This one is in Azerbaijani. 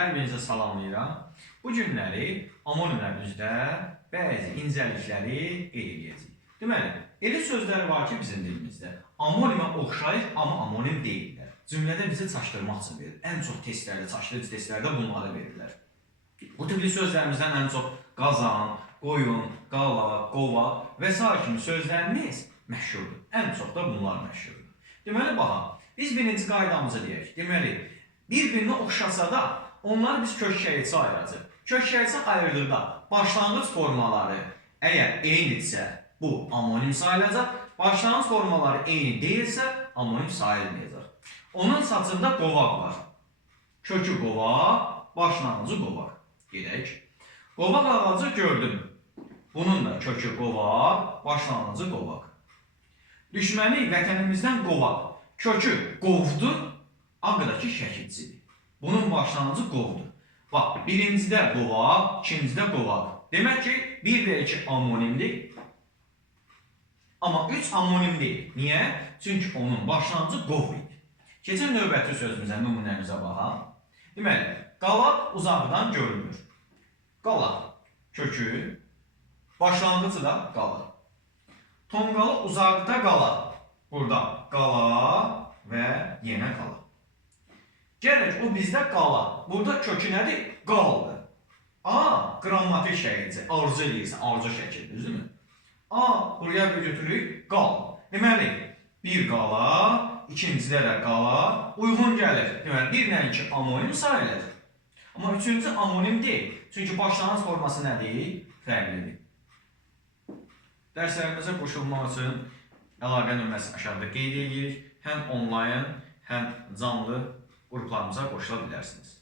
hər birinizə salamlayıram. Bu günləri amonimlər üzrə bəzi incəlikləri qeyd edəcəyik. Deməli, elə sözlər var ki bizim dilimizdə. Amonimə oxşayır, amma amonim deyirlər. Cümlədə bizi çaşdırmaq üçün verir. Ən çox testlərdə, çaşdırıcı testlərdə bunları verirlər. Bu tipli sözlərimizdən ən çox qazan, qoyun, qala, qova və s. kimi sözlərimiz məşhurdur. Ən çox da bunlar məşhurdur. Deməli, baxın, biz birinci qaydamızı deyək. Deməli, bir-birinə oxşasa da onları biz kökçəyici ayıracaq. Kökçəyici ayırdıqda başlanğıc formaları əgər eynidirsə, bu amonim sayılacaq. Başlanğıc formaları eyni deyilsə, amonim sayılmayacaq. Onun saçında qovaq var. Kökü qovaq, başlanğıcı qovaq. Gedək. Qovaq ağacı gördüm. Bunun da kökü qovaq, başlanğıcı qovaq. Düşməni vətənimizdən qovaq. Kökü qovdur, Ağdakı şəkilçidir. Bunun başlanğıcı qovdur. Bax, birincidə qovaq, ikincidə qovaq. Demək ki, 1 və 2 amonimdir. Amma 3 amonim deyil. Niyə? Çünki onun başlanğıcı qov idi. Keçən növbəti sözümüzə, nümunəmizə baxaq. Deməli, qala uzaqdan görünür. Qala, kökü, başlanğıcı da qala. Tonqalı uzaqda qala. Burada qala və yenə qala. Gələk, o bizdə qala. Burada kökü nədir? Qaldır. A, qrammatik şəkilcə, arzu edirsən, arzu şəkildir, düzdürmü? A, buraya bir götürürük, qal. Deməli, bir qala, ikincidə də qala, uyğun gəlir. Deməli, 1 ilə 2 amonim sayılır. Amma üçüncü amonim deyil. Çünki başlanğıc forması nədir? Fərqlidir. Dərslərimizə qoşulmaq üçün əlaqə nömrəsi aşağıda qeyd edirik. Həm onlayn, həm canlı qruplarımıza qoşula bilərsiniz.